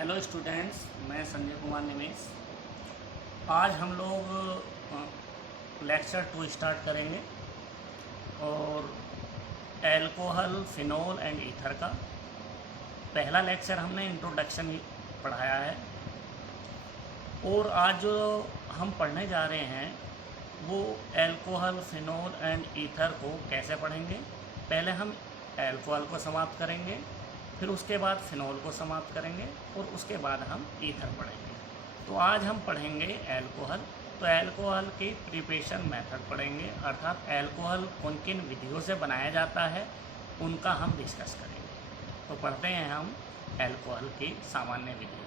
Hello students, मैं संजय कुमार निमेश। आज हम लोग लेक्चर 2 स्टार्ट करेंगे और एल्कोहल, फिनोल एंड ईथर का पहला लेक्चर हमने इंट्रोडक्शन पढ़ाया है और आज जो हम पढ़ने जा रहे हैं वो एल्कोहल, फिनोल एंड ईथर को कैसे पढ़ेंगे। पहले हम एल्कोहल को समाप्त करेंगे, फिर उसके बाद फिनोल को समाप्त करेंगे और उसके बाद हम ईथर पढ़ेंगे। तो आज हम पढ़ेंगे एल्कोहल। तो एल्कोहल की प्रिपरेशन मेथड पढ़ेंगे, अर्थात एल्कोहल किन किन विधियों से बनाया जाता है उनका हम डिस्कस करेंगे। तो पढ़ते हैं हम एल्कोहल की सामान्य विधि।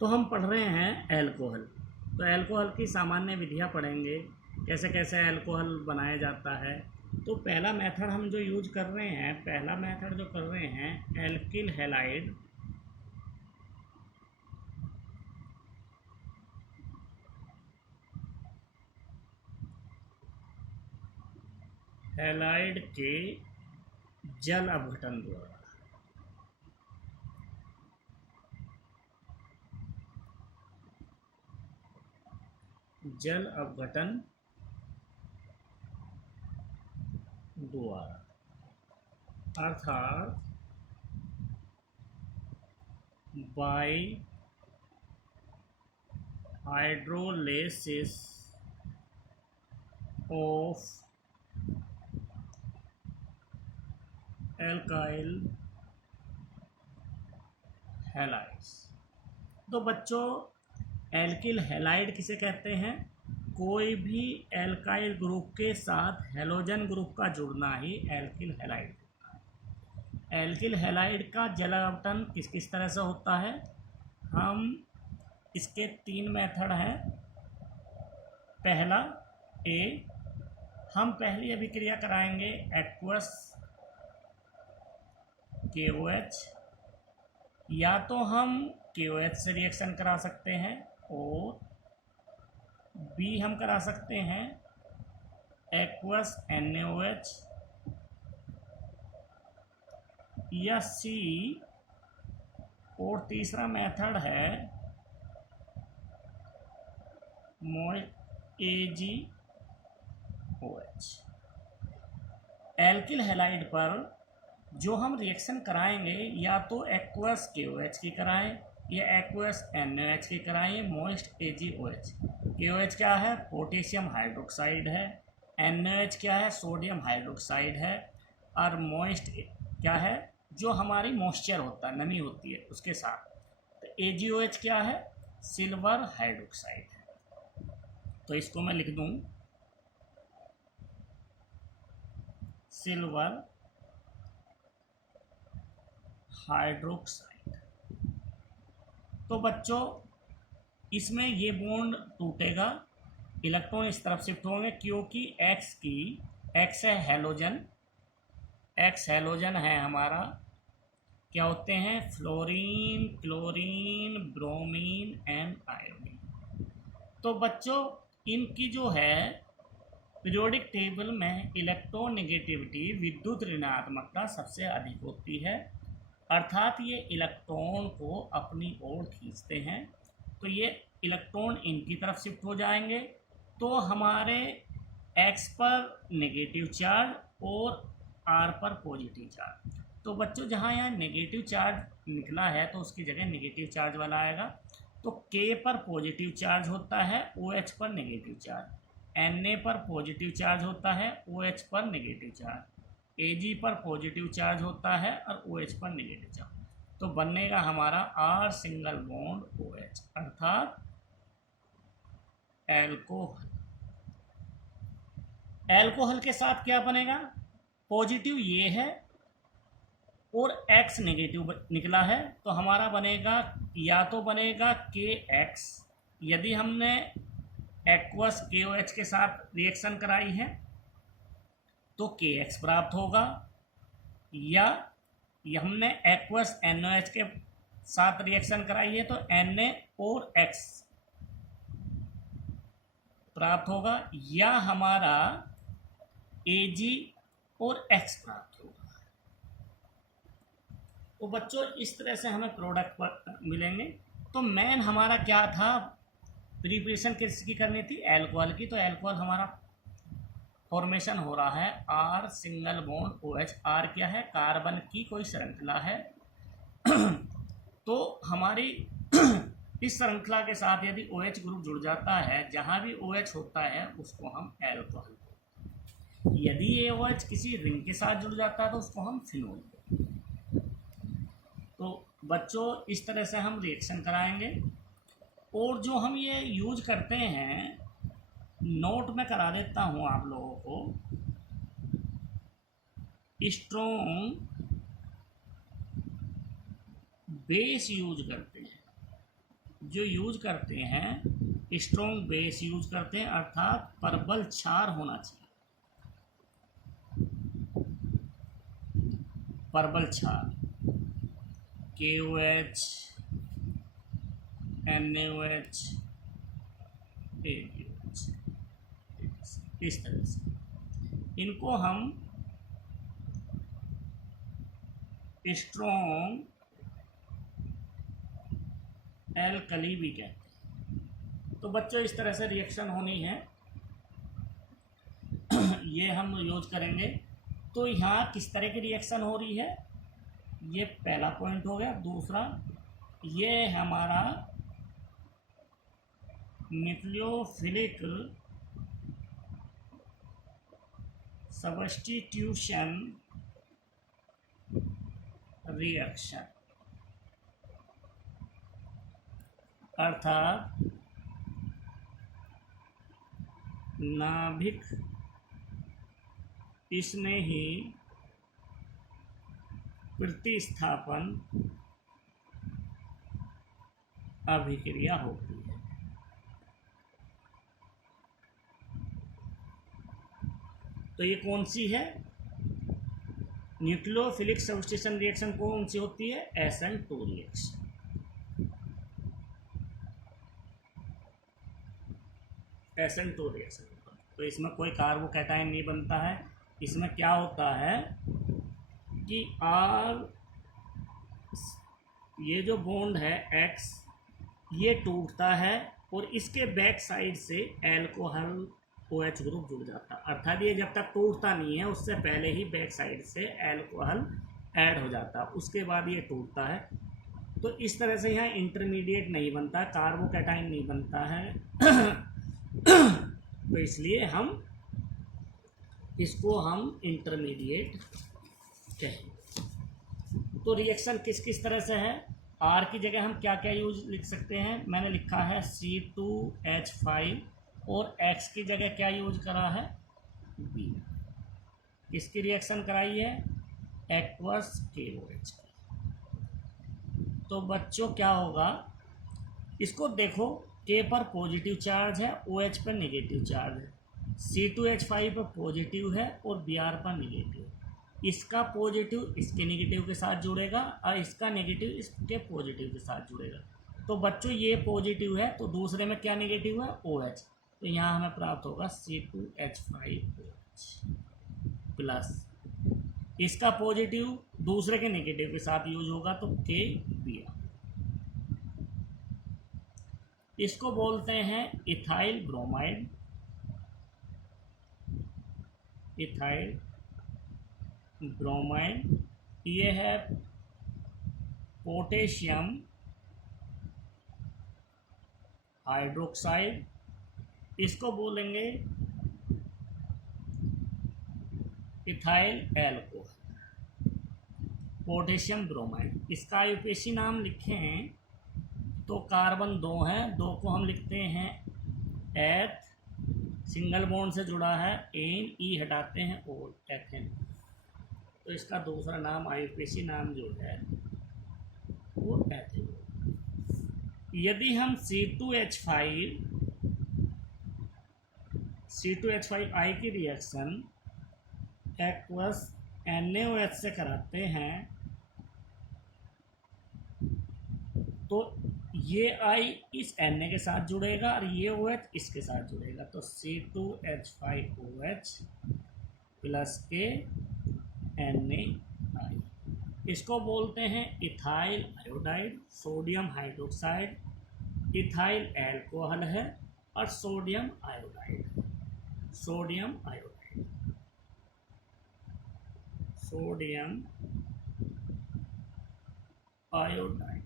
तो हम पढ़ रहे हैं एल्कोहल। तो एल्कोहल की सामान्य विधियाँ पढ़ेंगे, कैसे कैसे एल्कोहल बनाया जाता है। तो पहला मेथड हम जो यूज कर रहे हैं, पहला मेथड जो कर रहे हैं एल्किल हैलाइड हैलाइड के जल अपघटन द्वारा। जल अपघटन द्वारा अर्थात bye hydrolysis of alkyl halides. तो बच्चों, एल्किल हैलाइड किसे कहते हैं? कोई भी एल्काइल ग्रुप के साथ हैलोजन ग्रुप का जुड़ना ही एल्किल हैलाइड होता है। एल्किल हैलाइड का जल अपघटन किस किस तरह से होता है? हम इसके 3 मेथड हैं। पहला ए, हम पहली अभिक्रिया कराएंगे एक्वस KOH, या तो हम KOH से रिएक्शन करा सकते हैं और बी हम करा सकते हैं एक्वस NaOH, या सी और तीसरा मेथड है AgOH। एल्किल हैलाइड पर जो हम रिएक्शन कराएंगे या तो एक्वस KOH की कराएं या एक्वस NaOH की कराएं, मोइस्ट AgOH। KOH क्या है? पोटेशियम हाइड्रोक्साइड है। NaOH क्या है? सोडियम हाइड्रोक्साइड है। और मोइस्ट क्या है? जो हमारी मॉइस्चर होता है, नमी होती है उसके साथ। तो AgOH क्या है? सिल्वर हाइड्रोक्साइड है। तो इसको मैं लिख दूं सिल्वर हाइड्रोक्साइड। तो बच्चों, इसमें ये बॉन्ड टूटेगा, इलेक्ट्रॉन इस तरफ शिफ्ट होंगे क्योंकि एक्स है हैलोजन, एक्स हैलोजन है हमारा। क्या होते हैं? Fluorine, chlorine, bromine and iodine. तो बच्चों, इनकी जो है पीरियोडिक टेबल में इलेक्ट्रोनेगेटिविटी, विद्युत ऋणात्मकता सबसे अधिक होती है, अर्थात ये इलेक्ट्रॉन को अपनी ओर खींचते हैं। तो ये इलेक्ट्रॉन इनकी तरफ शिफ्ट हो जाएंगे, तो हमारे एक्स पर नेगेटिव चार्ज और आर पर पॉजिटिव चार्ज। तो बच्चों, जहाँ यहाँ नेगेटिव चार्ज निकला है तो उसकी जगह नेगेटिव चार्ज वाला आएगा। तो के पर पॉजिटिव चार्ज होता है, OH पर नेगेटिव चार्ज। Na पर पॉजिटिव चार्ज होता है, OH पर नेगेटिव चार्ज। Ag पर पॉजिटिव चार्ज होता है और OH पर नेगेटिव चार्ज। तो बनेगा हमारा R सिंगल बॉन्ड OH, अर्थात एल्कोहल। एल्कोहल के साथ क्या बनेगा? पॉजिटिव ये है और X नेगेटिव निकला है, तो हमारा बनेगा, या तो बनेगा KX, यदि हमने एक्वस KOH के साथ रिएक्शन कराई है तो KX प्राप्त होगा, या हमने एक्वस NaOH के साथ रिएक्शन कराई है तो Na और X प्राप्त होगा, या हमारा Ag और X प्राप्त होगा। तो बच्चों इस तरह से हमें प्रोडक्ट मिलेंगे। तो मेन हमारा क्या था, प्रिपरेशन किसकी करनी थी, एल्कोहल की। तो एल्कोहल हमारा फॉर्मेशन हो रहा है or single bond OH। Or क्या है, कार्बन की कोई श्रृंखला है। तो हमारी इस श्रृंखला के साथ यदि OH ग्रुप जुड़ जाता है, जहाँ भी OH होता है उसको हम एल्कोहल, यदि ये OH किसी रिंग के साथ जुड़ जाता है तो उसको हम फिनोल। तो बच्चों इस तरह से हम रिएक्शन कराएंगे। और जो हम ये यूज करते हैं, नोट में करा देता हूँ आप लोगों को, स्ट्रॉन्ग बेस यूज करते हैं। जो यूज करते हैं स्ट्रॉन्ग बेस यूज करते हैं, अर्थात प्रबल क्षार होना चाहिए, प्रबल क्षार KOH NaOH AgOH, इस तरह से इनको हम स्ट्रॉन्ग एल्कली भी कहते हैं। तो बच्चों इस तरह से रिएक्शन होनी है, ये हम यूज करेंगे। तो यहाँ किस तरह की रिएक्शन हो रही है, ये पहला पॉइंट हो गया। दूसरा, ये हमारा न्यूक्लियोफिलिक सब्स्टिट्यूशन रिएक्शन, अर्थात नाभिक इसमें ही प्रतिस्थापन अभिक्रिया होती है। तो ये कौन सी है, न्यूक्लियोफिलिक सब्स्टिट्यूशन रिएक्शन कौन सी होती है, SN2 रिएक्शन। SN2 reaction. तो इसमें कोई कार्बोकैटायन नहीं बनता है। इसमें क्या होता है कि ये जो बॉन्ड है X, ये टूटता है और इसके बैक साइड से एल्कोहल OH ग्रुप जुड़ जाता है। अर्थात ये जब तक टूटता नहीं है उससे पहले ही बैक साइड से एल्कोहल ऐड हो जाता है, उसके बाद ये टूटता है। तो इस तरह से यहाँ इंटरमीडिएट नहीं बनता, कार्बोकैटायन नहीं बनता है। तो इसलिए हम इसको हम इंटरमीडिएट कहें। तो रिएक्शन किस किस तरह से है, R की जगह हम क्या क्या यूज लिख सकते हैं, मैंने लिखा है C2H5 और X की जगह क्या यूज करा है, B। किसकी रिएक्शन कराई है, एक्वस KOH की। तो बच्चों क्या होगा, इसको देखो, K पर पॉजिटिव चार्ज है, OH पर नेगेटिव चार्ज है, C2H5 पर पॉजिटिव है और Br पर नेगेटिव। इसका पॉजिटिव इसके नेगेटिव के साथ जुड़ेगा और इसका नेगेटिव इसके पॉजिटिव के साथ जुड़ेगा। तो बच्चों ये पॉजिटिव है तो दूसरे में क्या नेगेटिव है, OH। तो यहाँ हमें प्राप्त होगा C2H5OH प्लस, इसका पॉजिटिव दूसरे के नेगेटिव के साथ यूज होगा तो KBr। इसको बोलते हैं इथाइल ब्रोमाइड, इथाइल ब्रोमाइड। ये है पोटेशियम हाइड्रोक्साइड, इसको बोलेंगे इथाइल एल्कोहल, पोटेशियम ब्रोमाइड। इसका आयुपेशी नाम लिखें तो कार्बन 2 हैं, 2 को हम लिखते हैं एथ, सिंगल बॉन्ड से जुड़ा है, एन, ई हटाते हैं और एथेन। तो इसका दूसरा नाम, आयुपेशी नाम जो है वो एथेन। यदि हम C2H5 की रिएक्शन एक्वस NaOH से कराते हैं तो ये I इस Na के साथ जुड़ेगा और ये OH इसके साथ जुड़ेगा। तो C2H5OH प्लस के NaI, इसको बोलते हैं ethyl iodide, sodium hydroxide, ethyl alcohol है और sodium iodide, sodium iodide, sodium iodide.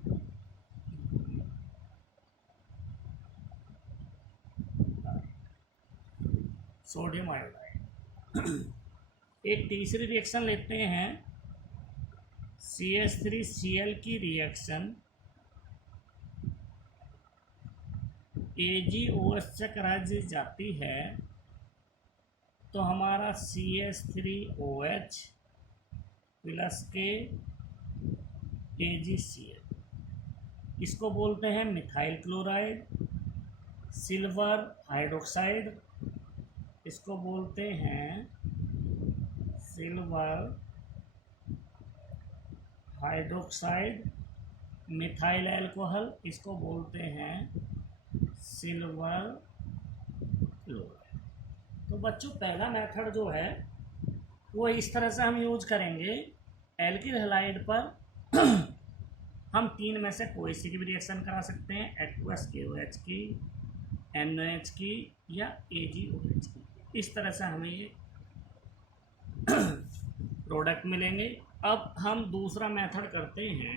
Sodium iodide. एक तीसरी रिएक्शन लेते हैं, CH3Cl की रिएक्शन AgOH से कराई जाती है तो हमारा CH3OH प्लस के AgCl, इसको बोलते हैं मिथाइल क्लोराइड, सिल्वर हाइड्रोक्साइड, इसको बोलते हैं सिल्वर हाइड्रोक्साइड, मिथाइल अल्कोहल, इसको बोलते हैं सिल्वर क्लोराइड। तो बच्चों पहला मेथड जो है वो इस तरह से हम यूज करेंगे, एल्किल हैलाइड पर हम तीन में से कोई सी भी रिएक्शन करा सकते हैं, H2S KOH की, NOH की या AgOH की। इस तरह से हमें ये प्रोडक्ट मिलेंगे। अब हम दूसरा मेथड करते हैं,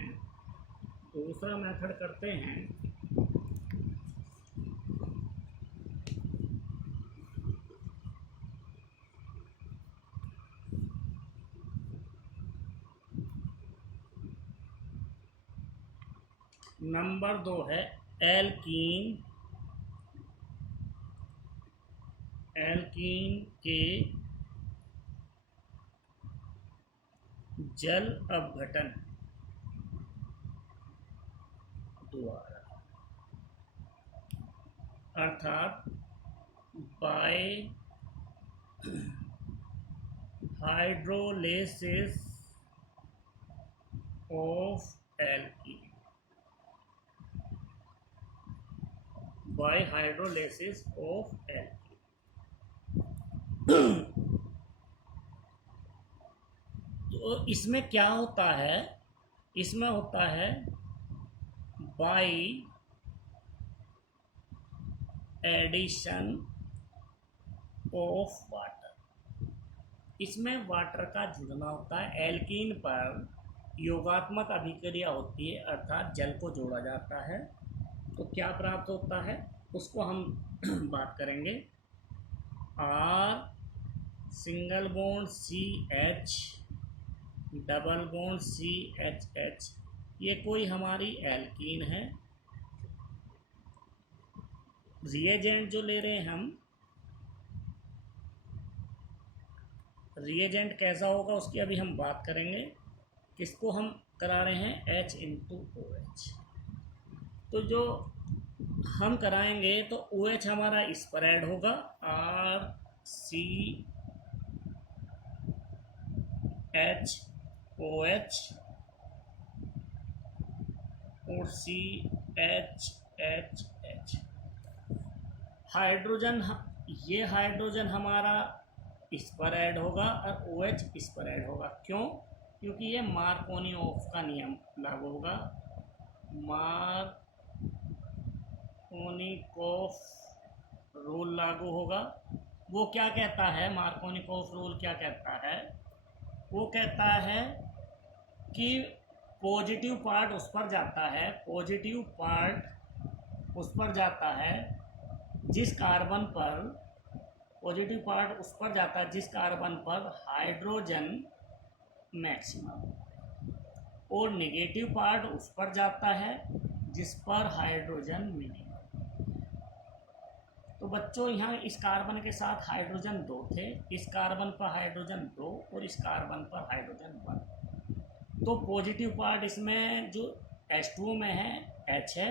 नंबर 2 है एल्कीन के जल अपघटन द्वारा, अर्थात bye hydrolysis of alkene, bye hydrolysis of alkene. तो इसमें क्या होता है, इसमें होता है बाय एडिशन ऑफ वाटर, इसमें वाटर का जुड़ना होता है। एल्कीन पर योगात्मक अभिक्रिया होती है, अर्थात जल को जोड़ा जाता है, तो क्या प्राप्त होता है उसको हम बात करेंगे। R single bond CH, double bond CHH, ये कोई हमारी एल्कीन है। रिएजेंट जो ले रहे हैं हम, रिएजेंट कैसा होगा उसकी अभी हम बात करेंगे। किसको हम करा रहे हैं, H/OH। तो जो हम कराएंगे तो OH हमारा इस पर ऐड होगा, RCHOH और CHHH। हाइड्रोजन, ये हाइड्रोजन हमारा इस पर ऐड होगा और OH इस पर ऐड होगा। क्यों? क्योंकि ये मार्कोनियोफ का नियम लागू होगा। मार्कोनिकोफ रूल लागू होगा। वो क्या कहता है, मार्कोनिकोफ रूल क्या कहता है, वो कहता है कि पॉजिटिव पार्ट उस पर जाता है, पॉजिटिव पार्ट उस पर जाता है जिस कार्बन पर, पॉजिटिव पार्ट उस पर जाता है जिस कार्बन पर हाइड्रोजन मैक्सिमम, और नेगेटिव पार्ट उस पर जाता है जिस पर हाइड्रोजन मिनिमम। तो बच्चों यहाँ इस कार्बन के साथ हाइड्रोजन 2 थे, इस कार्बन पर हाइड्रोजन 2 और इस कार्बन पर हाइड्रोजन 1। तो पॉजिटिव पार्ट इसमें जो H2O में है, H है,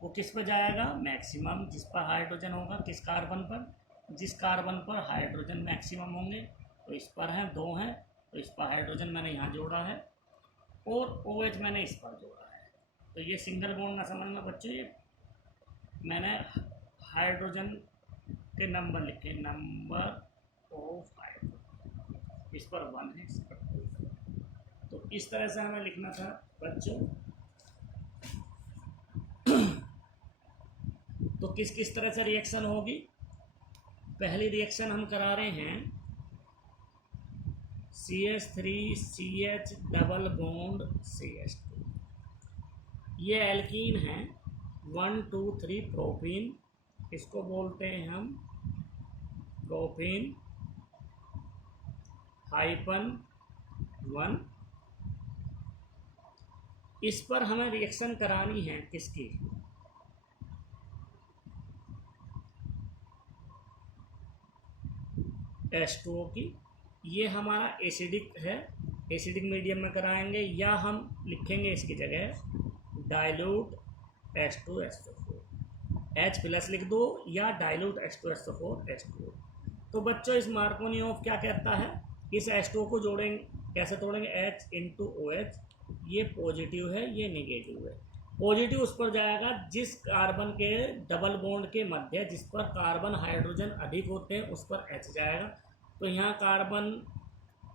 वो किस पर जाएगा, मैक्सिमम, जिस पर हाइड्रोजन होगा, किस कार्बन पर, जिस कार्बन पर हाइड्रोजन मैक्सिमम होंगे। तो इस पर हैं, 2 हैं, तो इस पर हाइड्रोजन मैंने यहाँ जोड़ा है और OH मैंने इस पर जोड़ा है। तो ये सिंगल बॉन्ड ना समझना बच्चों, ये मैंने हाइड्रोजन के नंबर लिखे, नंबर ऑफ हाइड्रोजन, इस पर 1 है, इस पर 2। तो इस तरह से हमें लिखना था बच्चों। तो किस किस तरह से रिएक्शन होगी? पहली रिएक्शन हम करा रहे हैं CH3CH डबल बॉन्ड CH2। ये एल्कीन है 1 2 3 प्रोपीन, इसको बोलते हैं हम प्रोपीन -1। इस पर हमें रिएक्शन करानी है किसकी? H2O की। ये हमारा एसिडिक है, एसिडिक मीडियम में कराएंगे, या हम लिखेंगे इसकी जगह डाइल्यूट H2SO4, H प्लस लिख दो, या डाइल्यूट H2SO4 H2O। तो बच्चों इस मार्कोनियोव क्या कहता है? इस H2O को जोड़ेंगे, कैसे तोड़ेंगे? H इंटू OH, ये पॉजिटिव है, ये नेगेटिव है। पॉजिटिव उस पर जाएगा जिस कार्बन के डबल बॉन्ड के मध्य, जिस पर कार्बन हाइड्रोजन अधिक होते हैं, उस पर H जाएगा। तो यहाँ कार्बन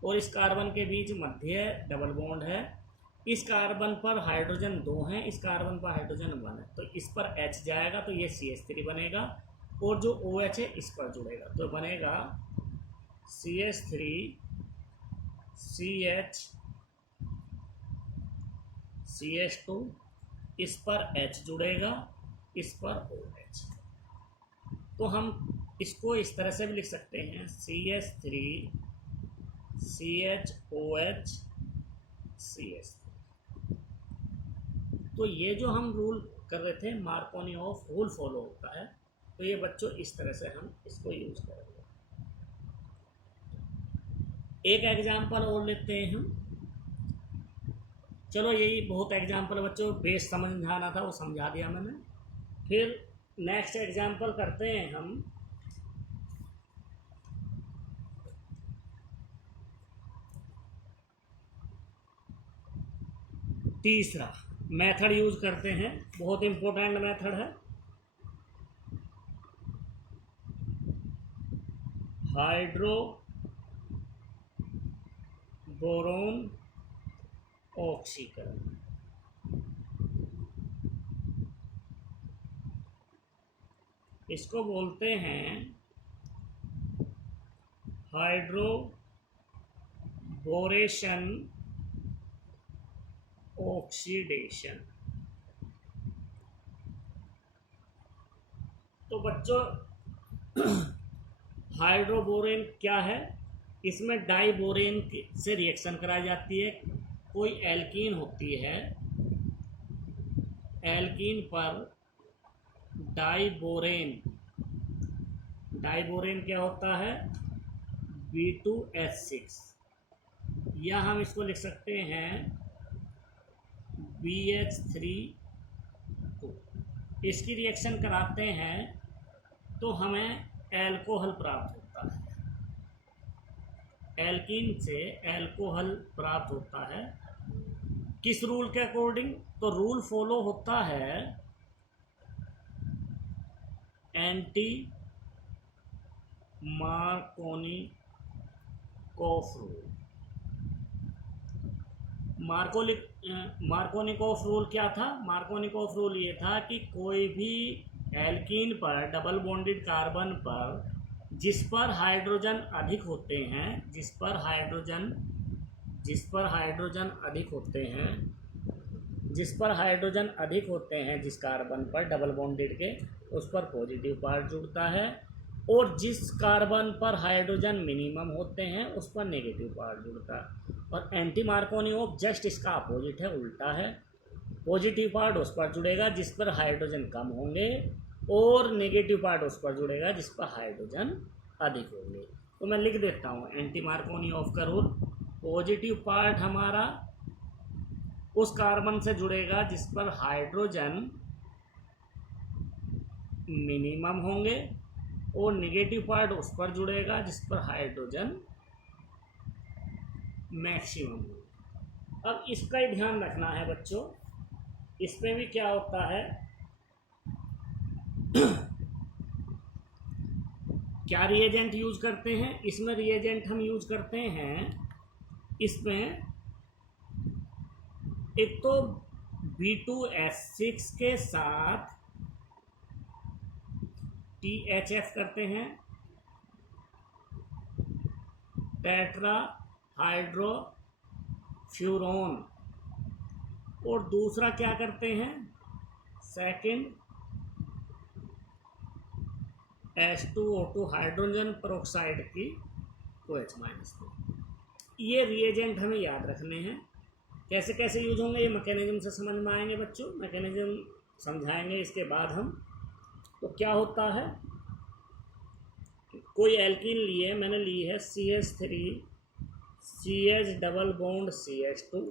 और इस कार्बन के बीच मध्य डबल बॉन्ड है, इस कार्बन पर हाइड्रोजन 2 हैं, इस कार्बन पर हाइड्रोजन 1 है, तो इस पर H जाएगा, तो ये CH3 बनेगा, और जो OH है इस पर जुड़ेगा, तो बनेगा CH3 CH CH2, इस पर H जुड़ेगा, इस पर OH। तो हम इसको इस तरह से भी लिख सकते हैं CH3 CHOH CH3। तो ये जो हम रूल कर रहे थे, मार्कोनियोव रूल फॉलो होता है। तो ये बच्चों इस तरह से हम इसको यूज करेंगे। एक एग्जाम्पल और लेते हैं हम। चलो यही बहुत एग्जाम्पल बच्चों, बेस समझाना था वो समझा दिया मैंने। फिर नेक्स्ट एग्जाम्पल करते हैं हम तीसरा मेथड यूज करते हैं, बहुत इंपॉर्टेंट मेथड है, हाइड्रो बोरोन ऑक्सीकरण। इसको बोलते हैं हाइड्रो बोरेशन ऑक्सीडेशन। तो बच्चों हाइड्रोबोरेन क्या है? इसमें डाइबोरेन से रिएक्शन कराई जाती है। कोई एल्कीन होती है, एल्कीन पर डाइबोरेन, डाइबोरेन क्या होता है? B2H6, या हम इसको लिख सकते हैं BH3। इसकी रिएक्शन कराते हैं तो हमें एल्कोहल प्राप्त होता है, एल्कीन से एल्कोहल प्राप्त होता है। किस रूल के अकॉर्डिंग? तो रूल फॉलो होता है anti Markovnikov rule. Markovnikov rule क्या था? मार्कोनिकोफ रूल ये था कि कोई भी एल्कीन पर, डबल बॉन्डेड कार्बन पर, जिस पर हाइड्रोजन अधिक होते हैं, जिस पर हाइड्रोजन अधिक होते हैं, जिस पर हाइड्रोजन अधिक होते हैं, जिस कार्बन पर डबल बॉन्डेड के, उस पर पॉजिटिव पार्ट जुड़ता है, और जिस कार्बन पर हाइड्रोजन मिनिमम होते हैं उस पर नेगेटिव पार्ट जुड़ता है। और एंटी मार्कोनियोव जस्ट इसका अपोजिट है, उल्टा है। पॉजिटिव पार्ट उस पर जुड़ेगा जिस पर हाइड्रोजन कम होंगे, और नेगेटिव पार्ट उस पर जुड़ेगा जिस पर हाइड्रोजन अधिक होंगे। तो मैं लिख देता हूँ एंटी मार्कोनियोव का रूल। पॉजिटिव पार्ट हमारा उस कार्बन से जुड़ेगा जिस पर हाइड्रोजन मिनिमम होंगे, और नेगेटिव पार्ट उस पर जुड़ेगा जिस पर हाइड्रोजन मैक्सिमम होगा। अब इसका ही ध्यान रखना है बच्चों, इसमें भी क्या होता है क्या रिएजेंट यूज करते हैं इसमें? रिएजेंट हम यूज करते हैं इसमें एक तो B2H6 के साथ THF करते हैं, टेट्रा हाइड्रो फ्यूरोन, और दूसरा क्या करते हैं, सेकंड H2O2 हाइड्रोजन पेरोक्साइड की OH-। ये रिएजेंट हमें याद रखने हैं। कैसे कैसे यूज होंगे ये मैकेनिज्म से समझ में आएंगे बच्चों, मैकेनिज्म समझाएंगे इसके बाद हम। तो क्या होता है, कोई एल्कीन लिए, मैंने ली है CH3 CH double bond CH2,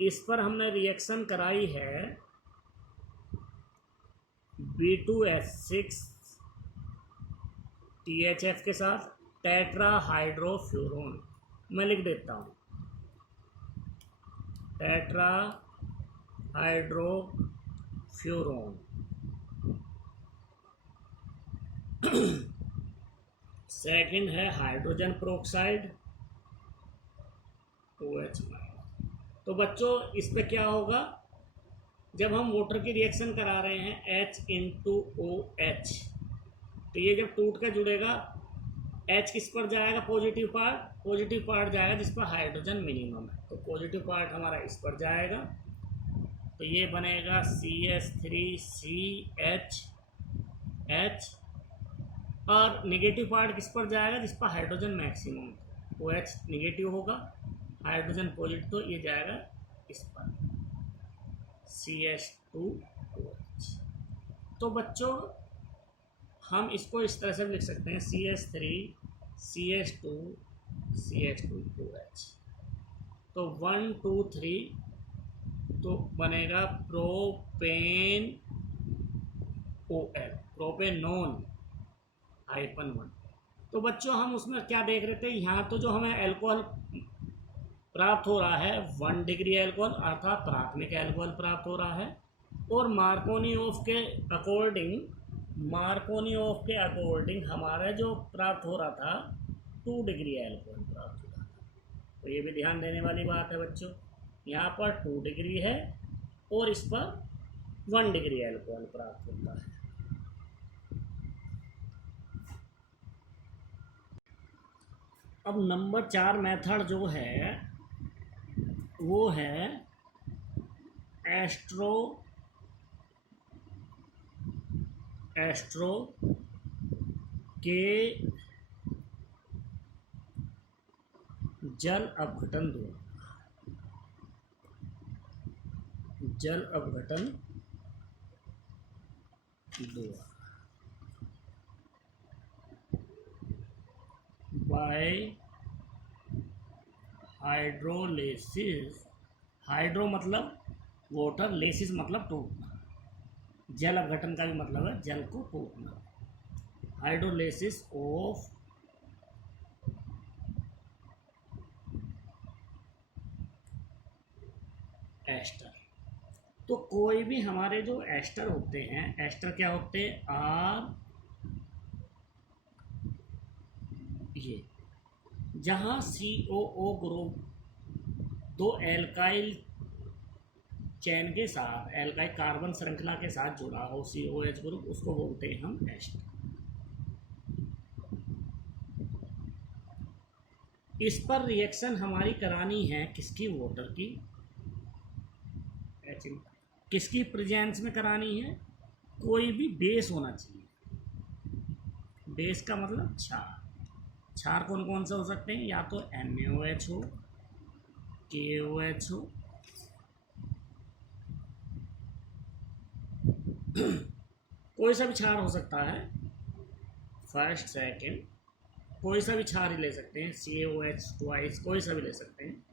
इस पर हमने रिएक्शन कराई है B2H6 THF के साथ टेट्रा हाइड्रोफ्यूरोन। मैं लिख देता हूँ, टेट्रा हाइड्रोफ्यूरोन। सेकंड है हाइड्रोजन पेरोक्साइड OH-। तो बच्चों इस पे क्या होगा, जब हम वाटर की रिएक्शन करा रहे हैं H इंटू OH, तो ये जब टूट कर जुड़ेगा H किस पर जाएगा, पॉजिटिव पार्ट जाएगा जिस पर हाइड्रोजन मिनिमम है, तो पॉजिटिव पार्ट हमारा इस पर जाएगा, तो ये बनेगा CH3CHH, और नेगेटिव पार्ट किस पर जाएगा, जिस पर हाइड्रोजन मैक्सिमम, OH नेगेटिव होगा, हाइड्रोजन पॉजिटिव, तो ये जाएगा इस पर CH2OH। तो बच्चों हम इसको इस तरह से लिख सकते हैं CH3CH2CH2OH। तो 1 2 3 तो बनेगा प्रोपेन OL, प्रोपेनोन -1। तो बच्चों हम उसमें क्या देख रहे थे, यहाँ तो जो हमें अल्कोहल प्राप्त हो रहा है 1 डिग्री अल्कोहल, अर्थात प्राथमिक अल्कोहल प्राप्त हो रहा है, और मार्कोनियोव के अकॉर्डिंग हमारा जो प्राप्त हो रहा था 2 डिग्री अल्कोहल प्राप्त हो रहा था। तो ये भी ध्यान देने वाली बात है बच्चों, यहाँ पर 2 डिग्री है और इस पर 1 डिग्री अल्कोहल प्राप्त होता है। अब नंबर 4 मेथड जो है वो है एस्ट्रो के जल अपघटन द्वारा बाय हाइड्रोलिसिस। हाइड्रो मतलब वाटर, लेसिस मतलब टूटना, जल अपघटन का भी मतलब है जल को टूटना। Hydrolysis of ester. तो कोई भी हमारे जो एस्टर होते हैं, एस्टर क्या होते हैं, आर, ये जहाँ COO ग्रुप 2 एल्काइल चैन के साथ, एल्काइल कार्बन श्रृंखला के साथ जुड़ा हो COH ग्रुप, उसको बोलते हैं हम एस्टर। इस पर रिएक्शन हमारी करानी है किसकी, वाटर की, किसकी प्रेजेंस में करानी है, कोई भी बेस होना चाहिए। बेस का मतलब क्षार। क्षार कौन कौन से हो सकते हैं, या तो NaOH हो, KOH हो, कोई सा भी क्षार हो सकता है, फर्स्ट सेकंड कोई सा भी क्षार ही ले सकते हैं, CaOH ट्वाइस कोई सा भी ले सकते हैं,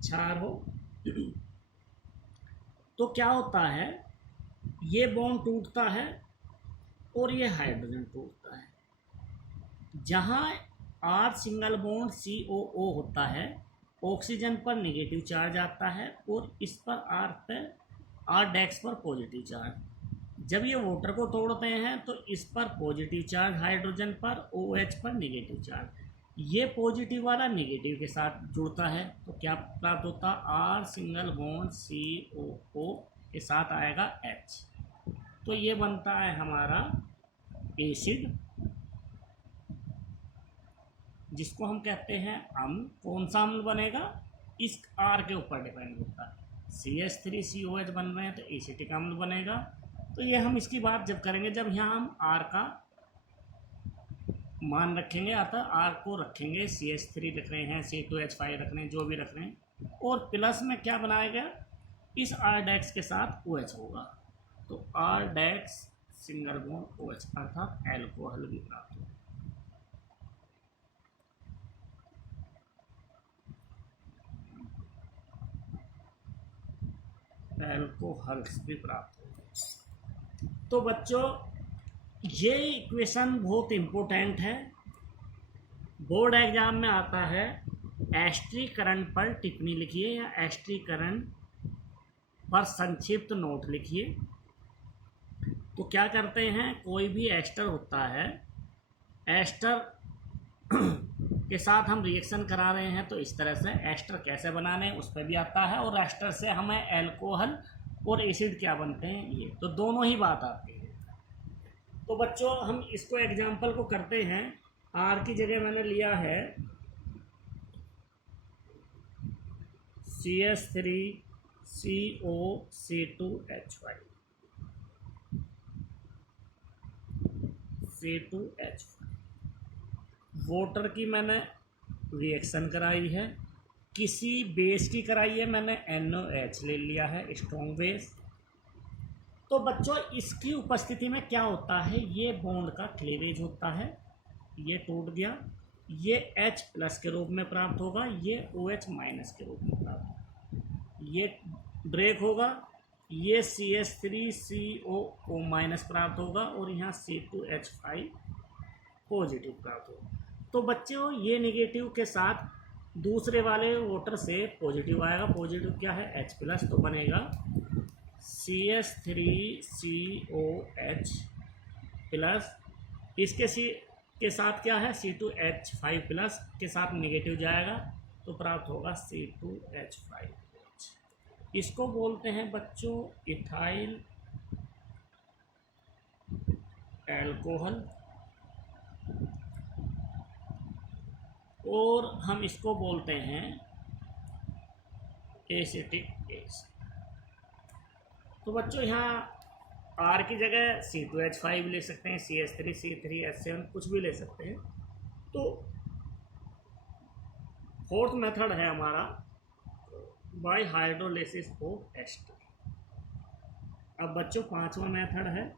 क्षार हो। तो क्या होता है, ये बॉन्ड टूटता है और ये हाइड्रोजन टूटता है। जहाँ R सिंगल बॉन्ड COO होता है, ऑक्सीजन पर नेगेटिव चार्ज आता है और इस पर R डेक्स पर पॉजिटिव चार्ज। जब ये वाटर को तोड़ते हैं तो इस पर पॉजिटिव चार्ज हाइड्रोजन पर, OH पर नेगेटिव चार्ज। ये पॉजिटिव वाला नेगेटिव के साथ जुड़ता है तो क्या प्राप्त होता है, आर सिंगल बॉन्ड COO के साथ आएगा H, तो ये बनता है हमारा एसिड, जिसको हम कहते हैं अम्ल। कौन सा अम्ल बनेगा, इस आर के ऊपर डिपेंड होता है। CH3COH बन रहे हैं तो एसिटिक अम्ल बनेगा। तो ये हम इसकी बात जब करेंगे जब यहाँ हम आर का मान रखेंगे, अतः आर को रखेंगे, CH3 रख रहे हैं, C2H5 रख रहे हैं, जो भी रख रहे हैं, और प्लस में क्या बनाएगा, इस R डैक्स के साथ OH होगा, तो R डैक्स सिंगल बॉन्ड OH अर्थात एल्कोहल भी प्राप्त होगा। एल्कोहल्स भी प्राप्त होगा। तो बच्चों ये इक्वेशन बहुत इम्पोर्टेंट है, बोर्ड एग्जाम में आता है। एस्ट्रीकरण पर टिप्पणी लिखिए या एस्ट्रीकरण पर संक्षिप्त नोट लिखिए। तो क्या करते हैं, कोई भी एस्टर होता है, एस्टर के साथ हम रिएक्शन करा रहे हैं तो इस तरह से एस्टर कैसे बनाने उस पर भी आता है, और एस्टर से हमें एल्कोहल और एसिड क्या बनते हैं, ये तो दोनों ही बात आती है। तो बच्चों हम इसको एग्जाम्पल को करते हैं। आर की जगह मैंने लिया है CH3CO C2H5 वाटर की मैंने रिएक्शन कराई है, किसी बेस की कराई है मैंने NOH ले लिया है, स्ट्रॉन्ग बेस। तो बच्चों इसकी उपस्थिति में क्या होता है, ये बॉन्ड का क्लीवेज होता है, ये टूट गया, ये H+ के रूप में प्राप्त होगा, ये OH- के रूप में प्राप्त होगा, ये ब्रेक होगा, ये CH3COO- प्राप्त होगा, और यहाँ C2H5 पॉजिटिव प्राप्त होगा। तो बच्चों ये नेगेटिव के साथ दूसरे वाले वाटर से पॉजिटिव आएगा, पॉजिटिव क्या है H+, तो बनेगा CH3COH प्लस, इसके के साथ क्या है C2H5 प्लस के साथ नेगेटिव जाएगा तो प्राप्त होगा C2H5H। इसको बोलते हैं बच्चों इथाइल एल्कोहल, और हम इसको बोलते हैं एसिटिक एसिड। तो बच्चों यहाँ R की जगह C2H5 ले सकते हैं, CH3 C3H7 कुछ भी ले सकते हैं। तो फोर्थ मेथड है हमारा बाय हाइड्रोलिसिस ऑफ एस्टर। अब बच्चों पांचवा मेथड है,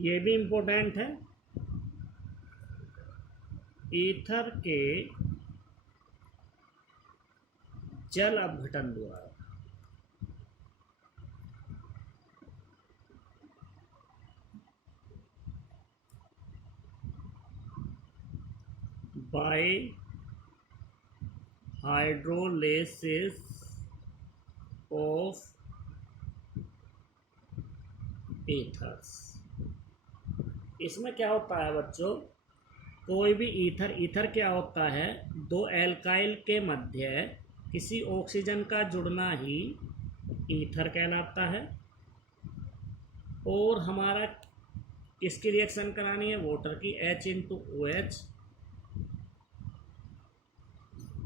ये भी इम्पोर्टेंट है, ईथर के जल अपघटन द्वारा बाय हाइड्रोलिसिस ऑफ ईथर्स। इसमें क्या होता है बच्चों, कोई भी ईथर क्या होता है, दो एल्काइल के मध्य किसी ऑक्सीजन का जुड़ना ही ईथर कहलाता है। और हमारा किसकी रिएक्शन करानी है, वाटर की, H/OH।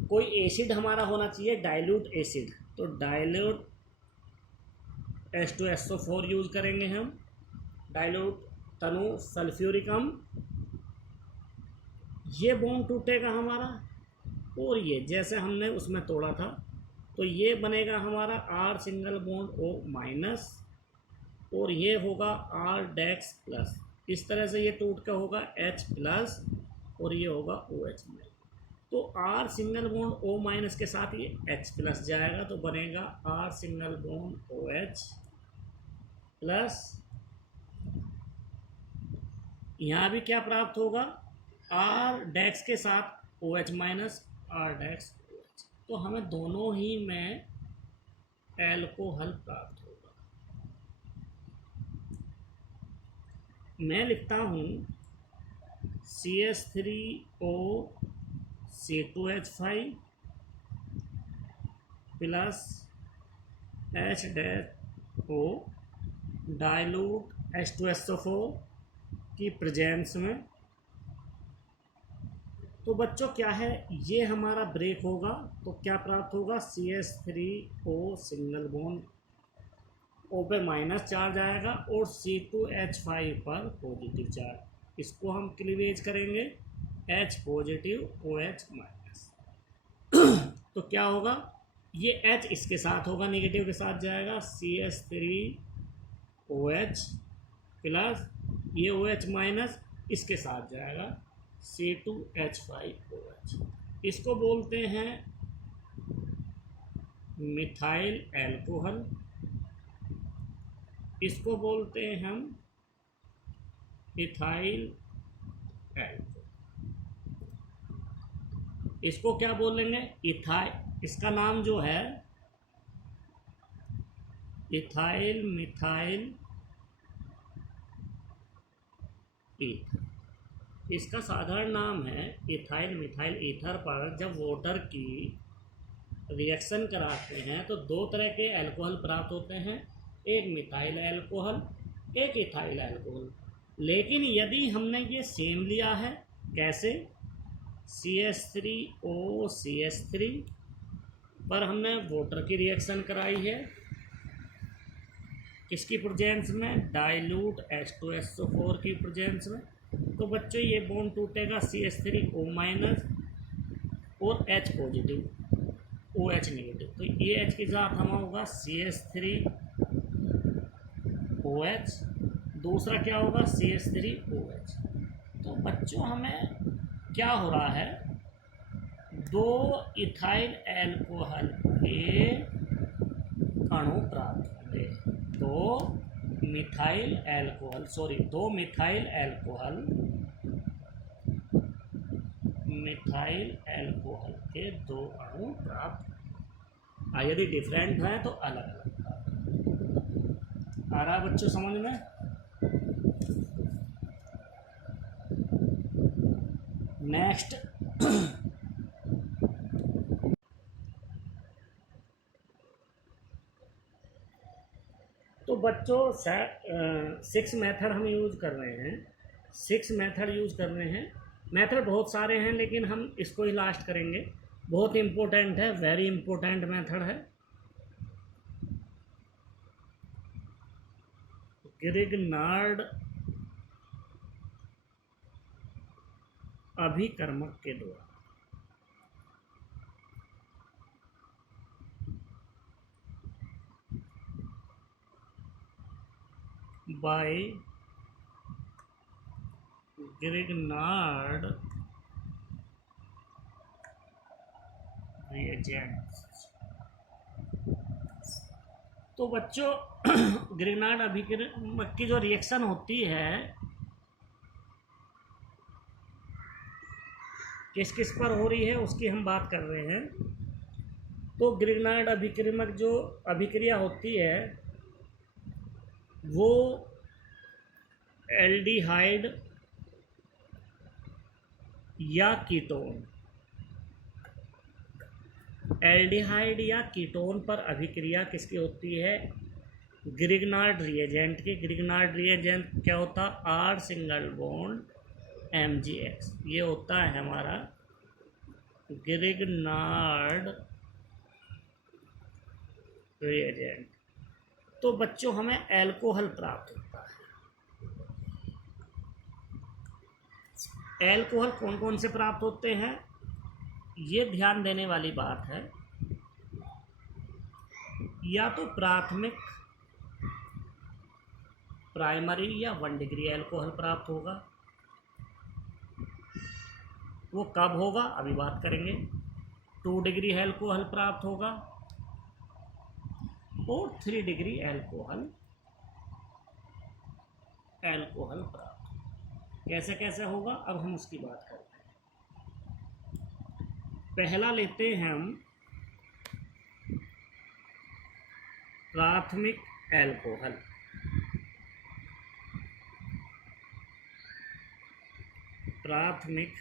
कोई एसिड हमारा होना चाहिए डाइल्यूट एसिड, तो डाइल्यूट H2SO4 यूज करेंगे हम, डाइल्यूट तनु सल्फ्यूरिक अम्ल। ये बॉन्ड टूटेगा हमारा, और ये जैसे हमने उसमें तोड़ा था तो ये बनेगा हमारा R सिंगल बॉन्ड O-, और ये होगा R डैक्स प्लस, इस तरह से ये टूट कर होगा H+, और ये होगा OH-। तो R सिंगल बॉन्ड O- के साथ ये H+ जाएगा तो बनेगा R single bond OH plus, यहाँ भी क्या प्राप्त होगा, R डैक्स के साथ OH-, R डैक्स OH, तो हमें दोनों ही में एल्कोहल प्राप्त होगा। मैं लिखता हूँ CH3O C2H5 plus H-O dilute H2SO4 की प्रेजेंस में। तो बच्चों क्या है, ये हमारा ब्रेक होगा तो क्या प्राप्त होगा, CH3O सिंगल बॉन्ड O पे माइनस चार्ज आएगा और C2H5 पर पॉजिटिव चार्ज। इसको हम क्लीवेज करेंगे H पॉजिटिव OH माइनस। तो क्या होगा, ये H इसके साथ होगा, नेगेटिव के साथ जाएगा, CH3OH प्लस ये OH माइनस इसके साथ जाएगा, C2H5OH। इसको बोलते हैं मिथाइल एल्कोहल, इसको बोलते हैं हम इथाइल एल्कोहल। इसको क्या बोलेंगे, इसका नाम जो है इथाइल मिथाइल ईथर। इसका साधारण नाम है इथाइल मिथाइल ईथर। पर जब वाटर की रिएक्शन कराते हैं तो दो तरह के अल्कोहल प्राप्त होते हैं, एक मिथाइल अल्कोहल, एक इथाइल अल्कोहल। लेकिन यदि हमने ये सेम लिया है, कैसे, CH3O CH3 पर हमने वाटर की रिएक्शन कराई है, किसकी प्रेजेंस में, डाइल्यूट H2SO4 की प्रेजेंस में। तो बच्चों ये बॉन्ड टूटेगा CH3O माइनस और H पॉजिटिव OH नेगेटिव। तो ये H के साथ हमारा होगा CH3OH, दूसरा क्या होगा CH3OH। तो बच्चों हमें क्या हो रहा है, दो इथाइल एल्कोहल के अणु प्राप्त होंगे, दो मिथाइल एल्कोहल के दो अणु प्राप्त। यदि डिफरेंट है तो अलग अलग प्राप्त। आ रहा है बच्चों समझ में। नेक्स्ट तो बच्चों 6 मेथड हम यूज़ कर रहे हैं, 6 मेथड यूज़ कर रहे हैं। मेथड बहुत सारे हैं लेकिन हम इसको ही लास्ट करेंगे, बहुत इम्पोर्टेंट है, वेरी इम्पोर्टेंट मेथड है। ग्रिग्नार्ड अभिकर्मक के द्वारा बाय ग्रिग्नार्ड रिएजेंट्स। तो बच्चों ग्रिग्नार्ड अभिकर्मक की जो रिएक्शन होती है किस किस पर हो रही है उसकी हम बात कर रहे हैं। तो ग्रिग्नार्ड अभिकर्मक जो अभिक्रिया होती है वो एल्डिहाइड या कीटोन पर अभिक्रिया किसकी होती है, ग्रिग्नार्ड रिएजेंट की। ग्रिग्नार्ड रिएजेंट क्या होता है, R सिंगल बॉन्ड MgX, ये होता है हमारा ग्रिग्नार्ड रिएजेंट। तो बच्चों हमें अल्कोहल प्राप्त होता है। अल्कोहल कौन कौन से प्राप्त होते हैं, ये ध्यान देने वाली बात है। या तो प्राथमिक, प्राइमरी या 1 डिग्री अल्कोहल प्राप्त होगा। वो कब होगा अभी बात करेंगे। 2 डिग्री अल्कोहल प्राप्त होगा और 3 डिग्री अल्कोहल प्राप्त। कैसे कैसे होगा अब हम उसकी बात करते हैं। पहला लेते हैं हम प्राथमिक प्राथमिक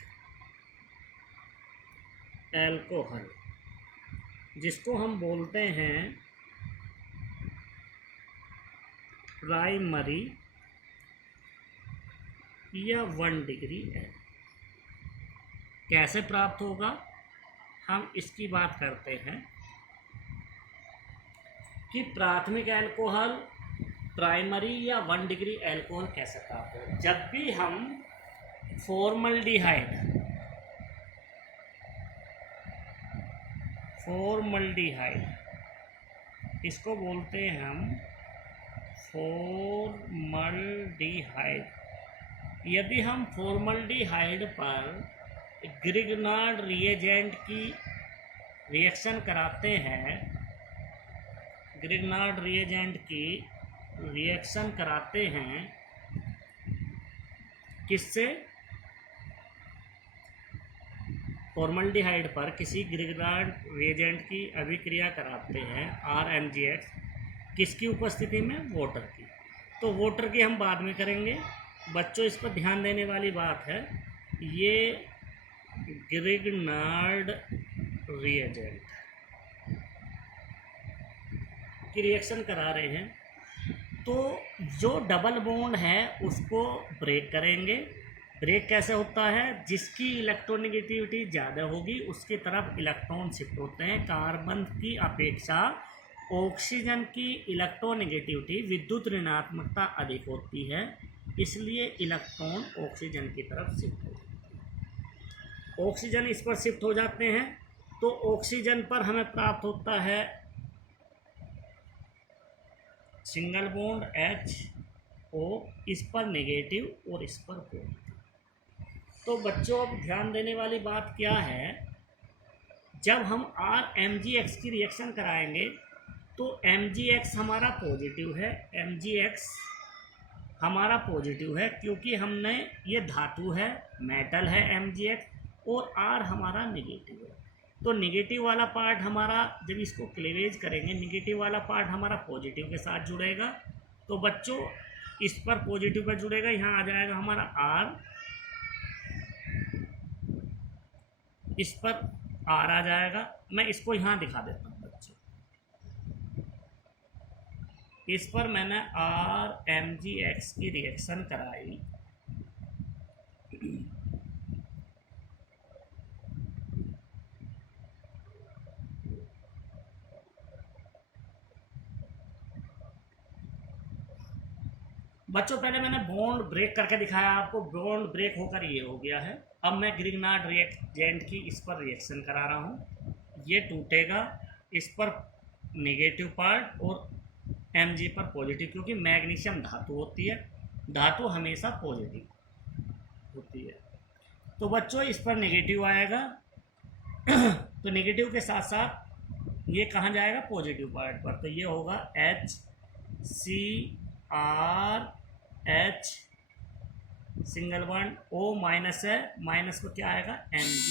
एल्कोहल, जिसको हम बोलते हैं प्राइमरी या 1 डिग्री है। कैसे प्राप्त होगा, हम इसकी बात करते हैं कि प्राथमिक एल्कोहल प्राइमरी या 1 डिग्री एल्कोहल कैसे प्राप्त हो। जब भी हम फॉर्मल्डिहाइड इसको बोलते हैं हम फॉर्मल्डिहाइड, यदि हम फॉर्मल्डिहाइड पर ग्रिग्नार्ड रिएजेंट की रिएक्शन कराते हैं, किससे, फॉर्मल्डिहाइड पर किसी ग्रिग्नार्ड रिएजेंट की अभिक्रिया कराते हैं RMgX, किसकी उपस्थिति में, वाटर की। तो वाटर की हम बाद में करेंगे बच्चों, इस पर ध्यान देने वाली बात है। ये ग्रिग्नार्ड रिएजेंट की रिएक्शन करा रहे हैं, तो जो डबल बॉन्ड है उसको ब्रेक करेंगे। ब्रेक कैसे होता है, जिसकी इलेक्ट्रोनेगेटिविटी ज़्यादा होगी उसकी तरफ इलेक्ट्रॉन शिफ्ट होते हैं। कार्बन की अपेक्षा ऑक्सीजन की इलेक्ट्रोनेगेटिविटी, विद्युत ऋणात्मकता अधिक होती है, इसलिए इलेक्ट्रॉन ऑक्सीजन की तरफ शिफ्ट होते हैं। ऑक्सीजन इस पर शिफ्ट हो जाते हैं, तो ऑक्सीजन पर हमें प्राप्त होता है सिंगल बॉन्ड HO, इस पर नेगेटिव और इस पर पॉजिटिव। तो बच्चों अब ध्यान देने वाली बात क्या है, जब हम RMgX की रिएक्शन कराएंगे तो MgX हमारा पॉजिटिव है, क्योंकि हमने ये धातु है, मेटल है MgX, और R हमारा नेगेटिव है। तो नेगेटिव वाला पार्ट हमारा, जब इसको क्लीवेज करेंगे, नेगेटिव वाला पार्ट हमारा पॉजिटिव के साथ जुड़ेगा। तो बच्चों इस पर पॉजिटिव पर जुड़ेगा, यहाँ आ जाएगा हमारा R, इस पर R आ जाएगा। मैं इसको यहाँ दिखा देता हूँ बच्चों, इस पर मैंने RMgX की रिएक्शन कराई, बच्चों पहले मैंने बॉन्ड ब्रेक करके दिखाया आपको, बॉन्ड ब्रेक होकर ये हो गया है। अब मैं ग्रिग्नार्ड रिएजेंट की इस पर रिएक्शन करा रहा हूँ, ये टूटेगा, इस पर नेगेटिव पार्ट और Mg पर पॉजिटिव, क्योंकि मैग्नीशियम धातु होती है, धातु हमेशा पॉजिटिव होती है। तो बच्चों इस पर नेगेटिव आएगा, तो नेगेटिव के साथ साथ ये कहाँ जाएगा, पॉजिटिव पार्ट पर, तो ये होगा HCrH single bond, O minus है, माइनस को क्या आएगा, Mg।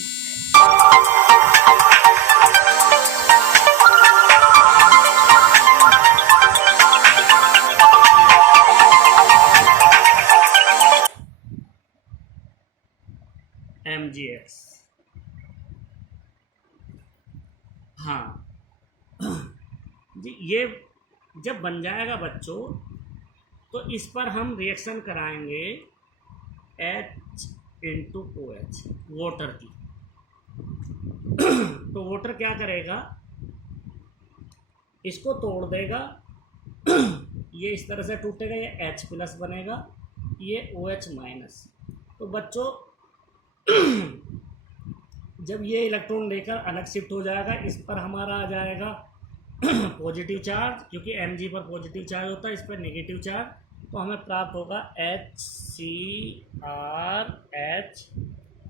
MgX, हाँ जी, ये जब बन जाएगा बच्चों तो इस पर हम रिएक्शन कराएंगे H/OH वाटर की। तो वाटर क्या करेगा, इसको तोड़ देगा, ये इस तरह से टूटेगा, ये H+ बनेगा, ये OH-। तो बच्चों जब ये इलेक्ट्रॉन लेकर अलग शिफ्ट हो जाएगा, इस पर हमारा आ जाएगा पॉजिटिव चार्ज, क्योंकि Mg पर पॉजिटिव चार्ज होता है, इस पर नेगेटिव चार्ज, तो हमें प्राप्त होगा HCrH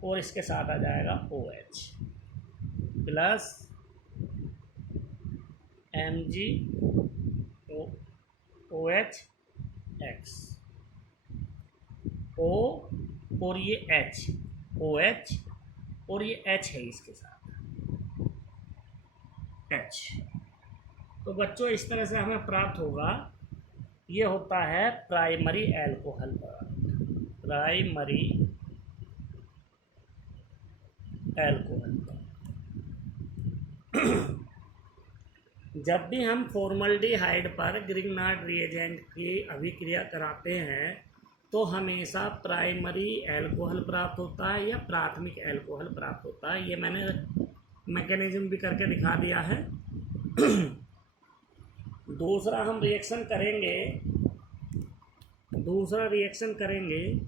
और इसके साथ आ जाएगा OH प्लस MgOH O और ये H, OH और ये H है इसके साथ H। तो बच्चों इस तरह से हमें प्राप्त होगा, ये होता है प्राइमरी एल्कोहल, प्राइमरी एल्कोहल पर। जब भी हम फॉर्मल्डिहाइड पर ग्रिग्नार्ड रिएजेंट की अभिक्रिया कराते हैं तो हमेशा प्राइमरी अल्कोहल प्राप्त होता है या प्राथमिक अल्कोहल प्राप्त होता है। ये मैंने मैकेनिज्म भी करके दिखा दिया है। दूसरा हम रिएक्शन करेंगे, दूसरा रिएक्शन करेंगे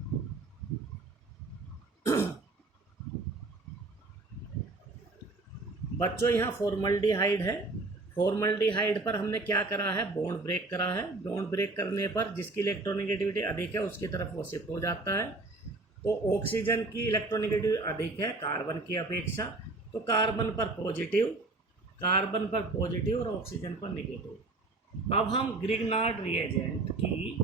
बच्चों, यहाँ फॉर्मल्डिहाइड है। फॉर्मल्डिहाइड पर हमने क्या करा है, बॉन्ड ब्रेक करा है। बॉन्ड ब्रेक करने पर जिसकी इलेक्ट्रोनेगेटिविटी अधिक है उसकी तरफ वो शिफ्ट हो जाता है। तो ऑक्सीजन की इलेक्ट्रोनेगेटिविटी अधिक है कार्बन की अपेक्षा, तो कार्बन पर पॉजिटिव, कार्बन पर पॉजिटिव और ऑक्सीजन पर नेगेटिव। अब हम ग्रिग्नार्ड रिएजेंट की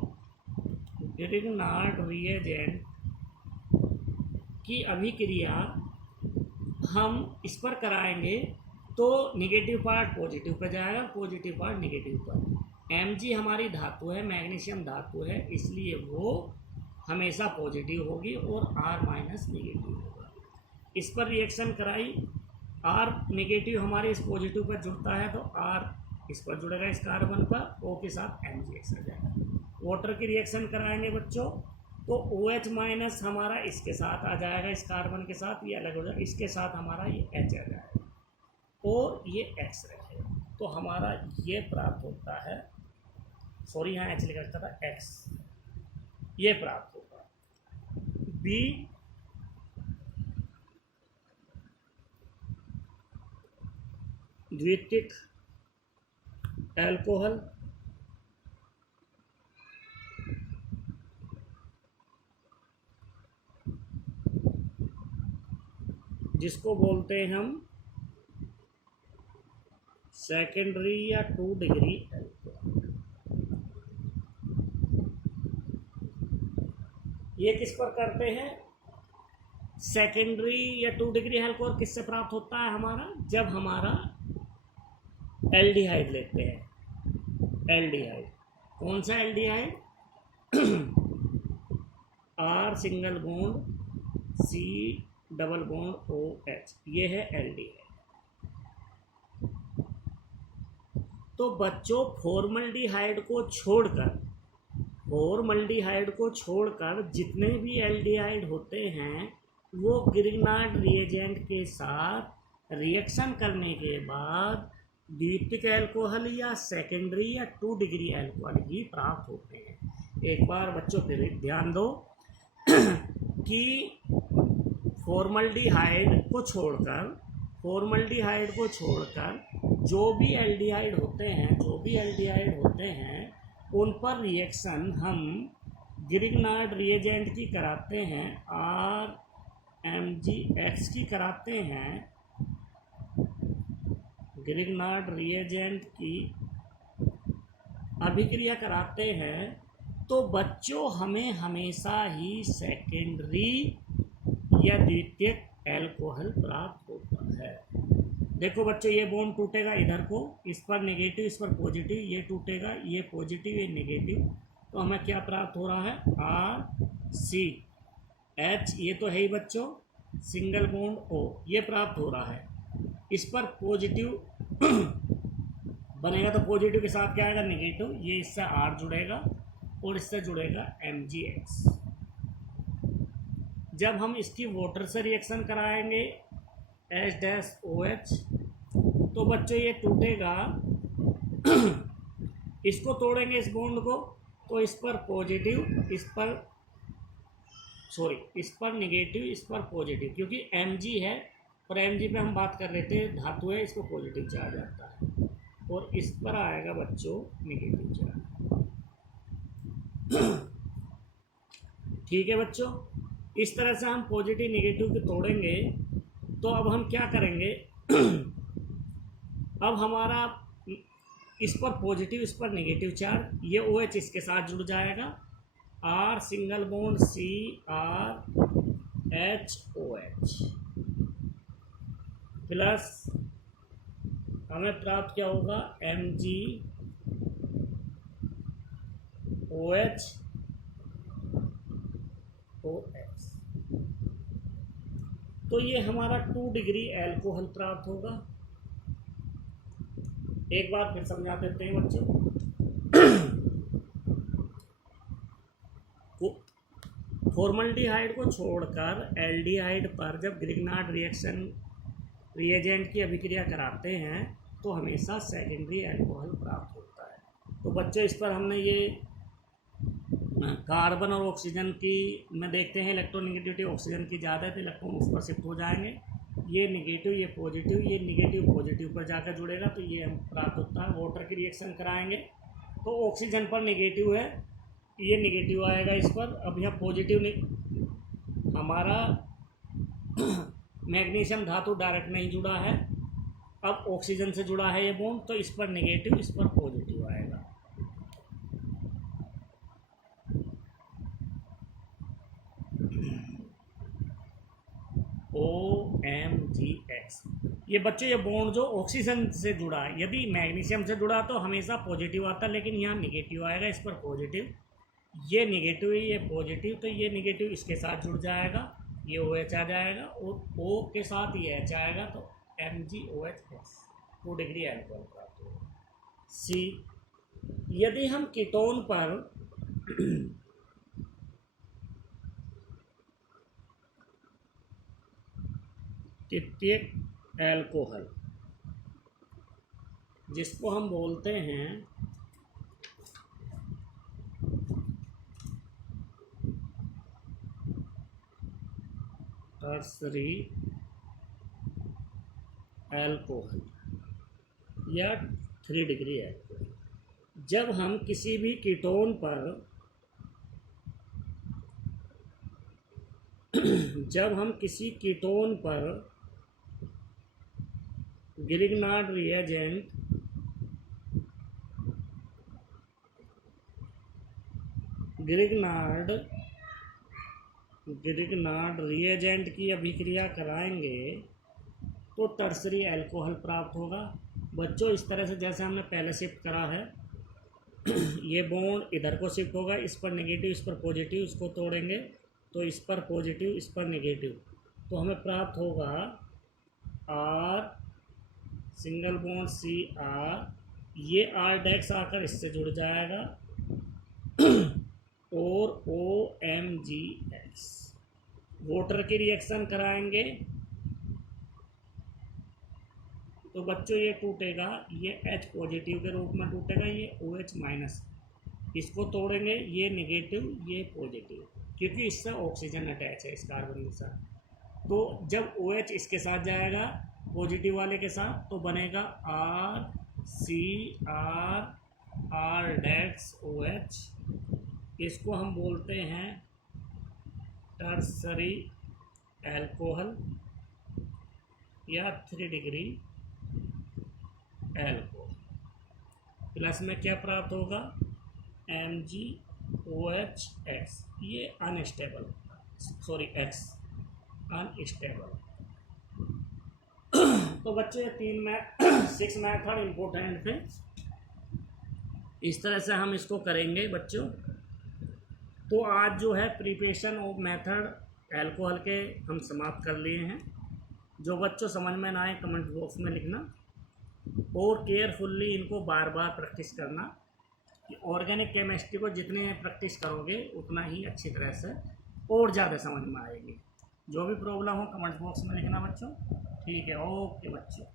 अभिक्रिया हम इस पर कराएंगे तो निगेटिव पार्ट पॉजिटिव पर जाएगा, पॉजिटिव पार्ट निगेटिव पर। Mg हमारी धातु है, मैग्नीशियम धातु है, इसलिए वो हमेशा पॉजिटिव होगी और R माइनस निगेटिव होगा। इस पर रिएक्शन कराई, R निगेटिव हमारे इस पॉजिटिव पर जुड़ता है तो R इस पर जुड़ेगा, इस कार्बन पर, O के साथ MgX आ जाएगा। वाटर की रिएक्शन कराएंगे बच्चों तो OH माइनस हमारा इसके साथ आ जाएगा, इस कार्बन के साथ ये अलग हो जाएगा, इसके साथ हमारा ये H आ जाएगा और ये X रहेगा। तो हमारा ये प्राप्त होता है, सॉरी यहाँ H लिखा था X, ये प्राप्त होगा। B द्वितीयक अल्कोहल, जिसको बोलते हैं हम सेकेंडरी या 2 डिग्री अल्कोहल। ये किस पर करते हैं, सेकेंडरी या 2 डिग्री अल्कोहल किससे प्राप्त होता है हमारा, जब हमारा एल्डिहाइड लेते हैं। एल्डिहाइड कौन सा aldehyde, R single bond C double bond OH, ये है एल्डिहाइड। तो बच्चों फॉर्मल्डिहाइड को छोड़कर जितने भी एल्डिहाइड होते हैं वो ग्रिग्नार्ड रिएजेंट के साथ रिएक्शन करने के बाद द्वितीयक अल्कोहल या सेकेंडरी या 2 डिग्री अल्कोहल ही प्राप्त होते हैं। एक बार बच्चों फिर ध्यान दो कि फॉर्मल्डिहाइड को छोड़कर जो भी एल्डिहाइड होते हैं उन पर रिएक्शन हम ग्रिग्नार्ड रिएजेंट की कराते हैं, RMgX की कराते हैं। ग्रिग्नार्ड रिएजेंट की अभिक्रिया कराते हैं तो बच्चों हमें हमेशा ही सेकेंडरी या द्वितीयक अल्कोहल प्राप्त होता है। देखो बच्चों ये बॉन्ड टूटेगा इधर को, इस पर नेगेटिव इस पर पॉजिटिव, ये टूटेगा, ये पॉजिटिव ये नेगेटिव, तो हमें क्या प्राप्त हो रहा है, RCH, ये तो है ही बच्चों, सिंगल बॉन्ड O, ये प्राप्त हो रहा है। इस पर पॉजिटिव बनेगा तो पॉजिटिव के साथ क्या आएगा, नेगेटिव, ये इससे R जुड़ेगा और इससे जुड़ेगा MgX। जब हम इसकी वाटर से रिएक्शन कराएंगे H-OH तो बच्चों ये टूटेगा, इसको तोड़ेंगे इस बॉन्ड को तो इस पर पॉजिटिव, इस पर नेगेटिव, इस पर पॉजिटिव, क्योंकि Mg है और Mg पे हम बात कर रहे थे, धातु है, इसको पॉजिटिव चार्ज आता है और इस पर आएगा बच्चों नेगेटिव चार्ज। ठीक है बच्चों, इस तरह से हम पॉजिटिव नेगेटिव को तोड़ेंगे। तो अब हम क्या करेंगे, अब हमारा इस पर पॉजिटिव इस पर नेगेटिव चार्ज, ये OH इसके साथ जुड़ जाएगा, R single bond C RHOH plus हमें प्राप्त क्या होगा, MgOH। तो ये हमारा 2 डिग्री एल्कोहल प्राप्त होगा। एक बार फिर समझा देते हैं बच्चों। फॉर्मल्डिहाइड को छोड़कर एल्डिहाइड पर जब ग्रिग्नार्ड रिएजेंट की अभिक्रिया कराते हैं तो हमेशा सेकेंडरी एल्कोहल प्राप्त होता है। तो बच्चों इस पर हमने ये कार्बन और ऑक्सीजन की में देखते हैं इलेक्ट्रोनेगेटिविटी ऑक्सीजन की ज़्यादा है तो इलेक्ट्रॉन उस पर शिफ्ट हो जाएंगे। ये निगेटिव, ये पॉजिटिव, ये निगेटिव पॉजिटिव पर जाकर जुड़ेगा तो ये हम प्राप्त होता है। वाटर की रिएक्शन कराएंगे तो ऑक्सीजन पर निगेटिव है, ये निगेटिव आएगा इस पर। अब यहाँ पॉजिटिव हमारा मैग्नीशियम धातु डायरेक्ट नहीं जुड़ा है, अब ऑक्सीजन से जुड़ा है ये बॉन्ड, तो इस पर नेगेटिव, इस पर पॉजिटिव आएगा। OMgX ये बच्चों ये बॉन्ड जो ऑक्सीजन से जुड़ा है, यदि मैग्नीशियम से जुड़ा तो हमेशा पॉजिटिव आता है, लेकिन यहाँ निगेटिव आएगा, इस पर पॉजिटिव। ये निगेटिव है, ये पॉजिटिव, तो ये निगेटिव इसके साथ जुड़ जाएगा, ये OH आ जाएगा और O के साथ ये H आएगा तो MgOH 2 डिग्री एल्कोहल प्राप्त होगा। C यदि हम कीटोन पर तृतीयक एल्कोहल जिसको हम बोलते हैं टर्सरी एल्कोहल या 3 डिग्री एल्कोहल, जब हम किसी भी कीटोन पर जब हम किसी कीटोन पर ग्रिग्नार्ड रिएजेंट की अभिक्रिया कराएंगे तो टर्सरी एल्कोहल प्राप्त होगा। बच्चों इस तरह से जैसे हमने पहले शिफ्ट करा है, ये बॉन्ड इधर को शिफ्ट होगा, इस पर नेगेटिव, इस पर पॉजिटिव, इसको तोड़ेंगे तो इस पर पॉजिटिव, इस पर नेगेटिव, तो हमें प्राप्त होगा R सिंगल बॉन्ड CR, ये R डेक्स आकर इससे जुड़ जाएगा और OMgX। वाटर की रिएक्शन कराएंगे तो बच्चों ये टूटेगा, ये H पॉजिटिव के रूप में टूटेगा, ये OH माइनस, इसको तोड़ेंगे, ये नेगेटिव, ये पॉजिटिव, क्योंकि इससे ऑक्सीजन अटैच है इस कार्बन के साथ। तो जब OH इसके साथ जाएगा पॉजिटिव वाले के साथ तो बनेगा R डेक्स OH, इसको हम बोलते हैं टर्सरी एल्कोहल या 3 डिग्री एल्कोहल। प्लस में क्या प्राप्त होगा MgOH, ये अनस्टेबल, X अनस्टेबल। तो बच्चे 6 मेथड इम्पोर्टेंट थे, इस तरह से हम इसको करेंगे बच्चों। तो आज जो है प्रिपरेशन ऑफ मेथड एल्कोहल के हम समाप्त कर लिए हैं। जो बच्चों समझ में ना आए कमेंट बॉक्स में लिखना और केयरफुल्ली इनको बार बार प्रैक्टिस करना। ऑर्गेनिक केमिस्ट्री को जितने प्रैक्टिस करोगे उतना ही अच्छी तरह से और ज़्यादा समझ में आएगी। जो भी प्रॉब्लम हो कमेंट बॉक्स में लिखना बच्चों। ठीक है, ओके बच्चों।